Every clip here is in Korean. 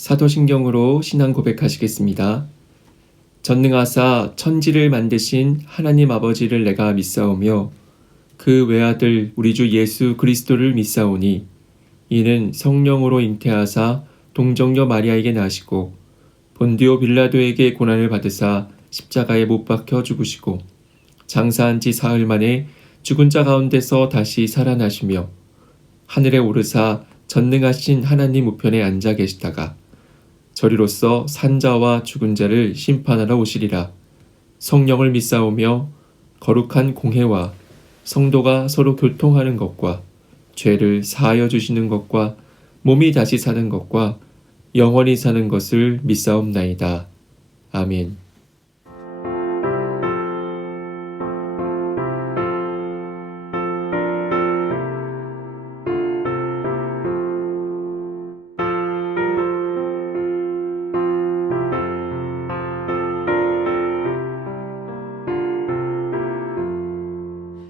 사도신경으로 신앙 고백하시겠습니다. 전능하사 천지를 만드신 하나님 아버지를 내가 믿사오며 그 외아들 우리 주 예수 그리스도를 믿사오니 이는 성령으로 잉태하사 동정녀 마리아에게 나시고 본디오 빌라도에게 고난을 받으사 십자가에 못 박혀 죽으시고 장사한 지 사흘 만에 죽은 자 가운데서 다시 살아나시며 하늘에 오르사 전능하신 하나님 우편에 앉아 계시다가 저리로서 산자와 죽은 자를 심판하러 오시리라. 성령을 믿사오며 거룩한 공회와 성도가 서로 교통하는 것과 죄를 사하여 주시는 것과 몸이 다시 사는 것과 영원히 사는 것을 믿사옵나이다. 아멘.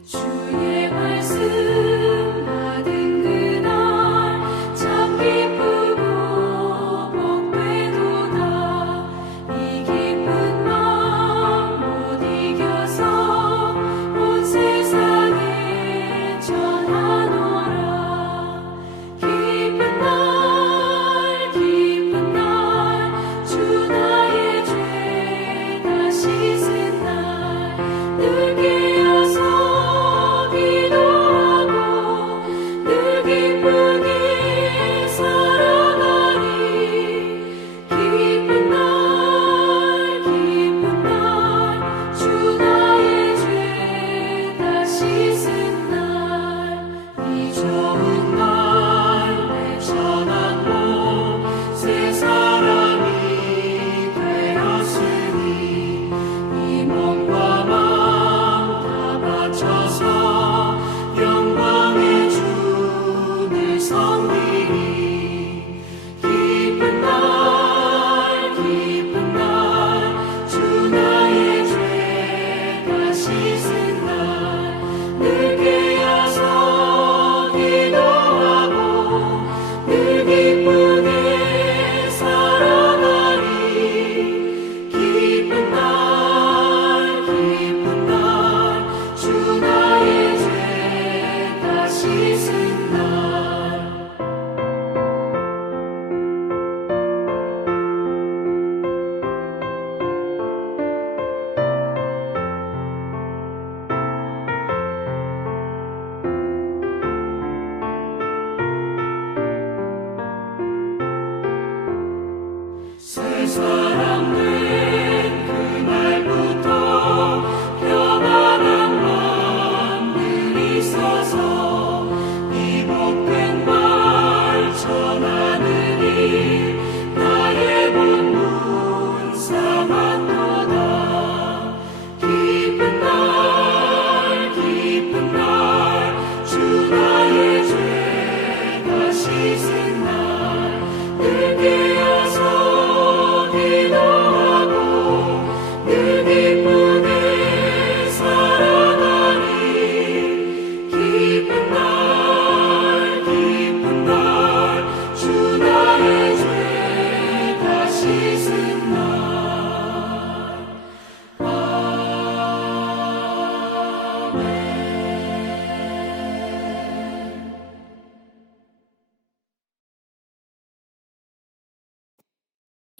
주의 말씀 받은 그날 참 기쁘고 복되도다. 이 기쁜 마음 못 이겨서 온 세상에 전하노라. 기쁜 날 주 나의 죄 다 씻은 날 늘 깨어서 기도하고 늘 기쁘게 살아가리. 기쁜 날 주 나의 죄 다 씻은 날 이 좋은 날 내 전한 몸 새 사람이 되었으니 이 몸과 마음 다 바쳐서 영광의 주를 섬기리. 기쁜 날 주 나의 죄 다 씻은 날 늘 깨어서 기도하고 늘 기쁘게 살아가리. 기쁜 날 주 나의 죄 다 씻은 날. 새 사람 된 그날부터 평안한 마음들 있어서 이 복된 말 전하느니 나의 본문 삼았도다. 기쁜 날 주 나의 죄 다 씻은 날 늘 깨어서 기도하고 늘 기쁘게 살아가리. 기쁜 날 주 나의 죄 다 씻은 날. 아멘.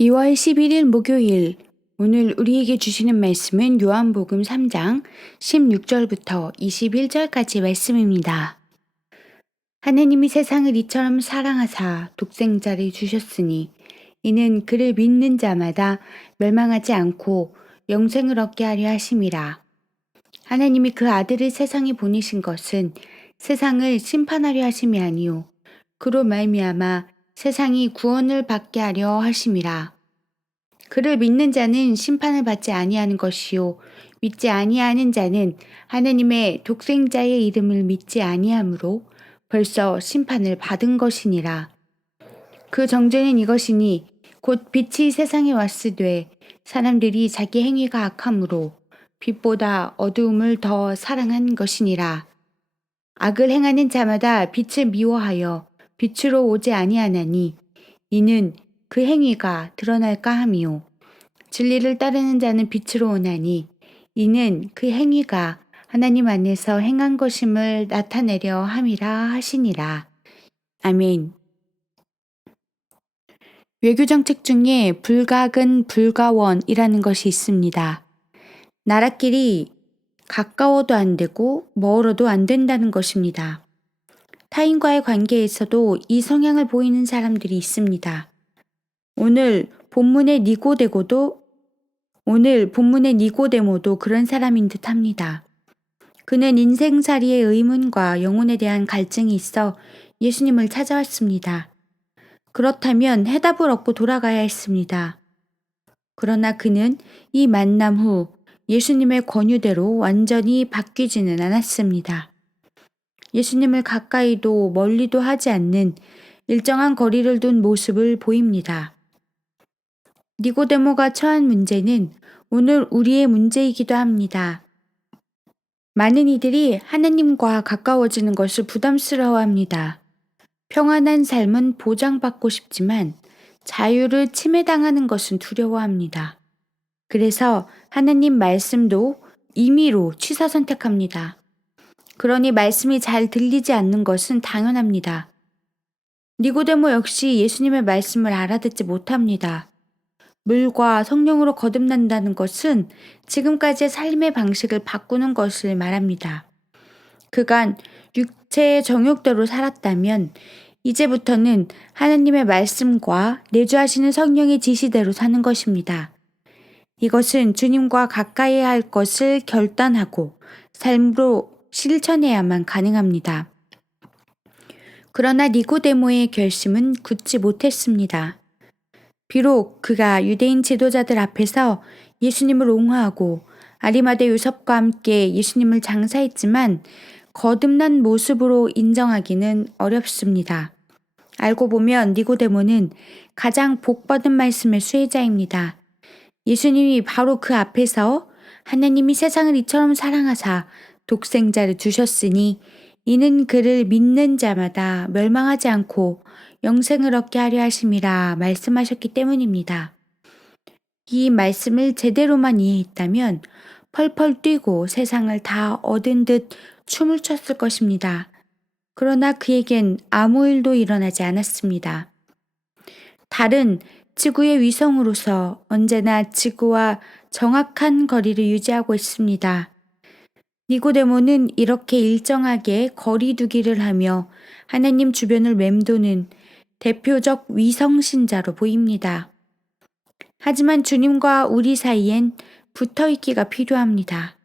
2월 11일 목요일, 오늘 우리에게 주시는 말씀은 요한복음 3장 16절부터 21절까지 말씀입니다. 하나님이 세상을 이처럼 사랑하사 독생자를 주셨으니 이는 그를 믿는 자마다 멸망하지 않고 영생을 얻게 하려 하심이라. 하나님이 그 아들을 세상에 보내신 것은 세상을 심판하려 하심이 아니요 그로 말미암아 세상이 구원을 받게 하려 하심이라. 그를 믿는 자는 심판을 받지 아니하는 것이요 믿지 아니하는 자는 하나님의 독생자의 이름을 믿지 아니하므로 벌써 심판을 받은 것이니라. 그 정죄는 이것이니 곧 빛이 세상에 왔으되 사람들이 자기 행위가 악함으로 빛보다 어두움을 더 사랑한 것이니라. 악을 행하는 자마다 빛을 미워하여 빛으로 오지 아니하나니 이는 그 행위가 드러날까 하미요. 진리를 따르는 자는 빛으로 오나니 이는 그 행위가 하나님 안에서 행한 것임을 나타내려 함이라 하시니라. 아멘. 외교정책 중에 불가근 불가원이라는 것이 있습니다. 나라끼리 가까워도 안 되고 멀어도 안 된다는 것입니다. 타인과의 관계에서도 이 성향을 보이는 사람들이 있습니다. 오늘 본문의 니고데모도 그런 사람인 듯 합니다. 그는 인생살이의 의문과 영혼에 대한 갈증이 있어 예수님을 찾아왔습니다. 그렇다면 해답을 얻고 돌아가야 했습니다. 그러나 그는 이 만남 후 예수님의 권유대로 완전히 바뀌지는 않았습니다. 예수님을 가까이도 멀리도 하지 않는 일정한 거리를 둔 모습을 보입니다. 니고데모가 처한 문제는 오늘 우리의 문제이기도 합니다. 많은 이들이 하나님과 가까워지는 것을 부담스러워합니다. 평안한 삶은 보장받고 싶지만 자유를 침해당하는 것은 두려워합니다. 그래서 하나님 말씀도 임의로 취사 선택합니다. 그러니 말씀이 잘 들리지 않는 것은 당연합니다. 니고데모 역시 예수님의 말씀을 알아듣지 못합니다. 물과 성령으로 거듭난다는 것은 지금까지의 삶의 방식을 바꾸는 것을 말합니다. 그간 육체의 정욕대로 살았다면 이제부터는 하나님의 말씀과 내주하시는 성령의 지시대로 사는 것입니다. 이것은 주님과 가까이 할 것을 결단하고 삶으로 실천해야만 가능합니다. 그러나 니고데모의 결심은 굳지 못했습니다. 비록 그가 유대인 지도자들 앞에서 예수님을 옹호하고 아리마대 요셉과 함께 예수님을 장사했지만 거듭난 모습으로 인정하기는 어렵습니다. 알고 보면 니고데모는 가장 복받은 말씀의 수혜자입니다. 예수님이 바로 그 앞에서 하나님이 세상을 이처럼 사랑하사 독생자를 주셨으니 이는 그를 믿는 자마다 멸망하지 않고 영생을 얻게 하려 하심이라 말씀하셨기 때문입니다. 이 말씀을 제대로만 이해했다면 펄펄 뛰고 세상을 다 얻은 듯 춤을 췄을 것입니다. 그러나 그에겐 아무 일도 일어나지 않았습니다. 달은 지구의 위성으로서 언제나 지구와 정확한 거리를 유지하고 있습니다. 니고데모는 이렇게 일정하게 거리 두기를 하며 하나님 주변을 맴도는 대표적 위성신자로 보입니다. 하지만 주님과 우리 사이엔 붙어있기가 필요합니다.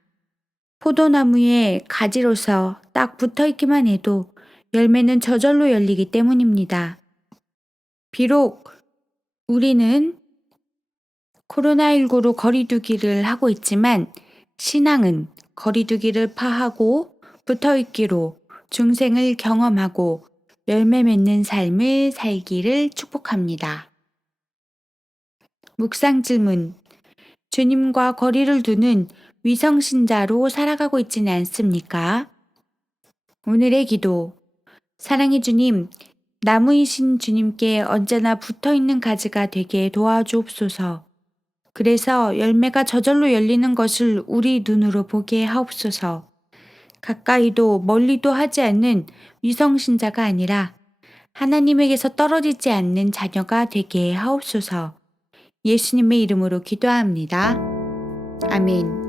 포도나무의 가지로서 딱 붙어있기만 해도 열매는 저절로 열리기 때문입니다. 비록 우리는 코로나19로 거리두기를 하고 있지만 신앙은 거리두기를 파하고 붙어있기로 중생을 경험하고 열매 맺는 삶을 살기를 축복합니다. 묵상 질문. 주님과 거리를 두는 위성신자로 살아가고 있지는 않습니까? 오늘의 기도. 사랑의 주님, 나무이신 주님께 언제나 붙어있는 가지가 되게 도와주옵소서. 그래서 열매가 저절로 열리는 것을 우리 눈으로 보게 하옵소서. 가까이도 멀리도 하지 않는 위성신자가 아니라 하나님에게서 떨어지지 않는 자녀가 되게 하옵소서. 예수님의 이름으로 기도합니다. 아멘.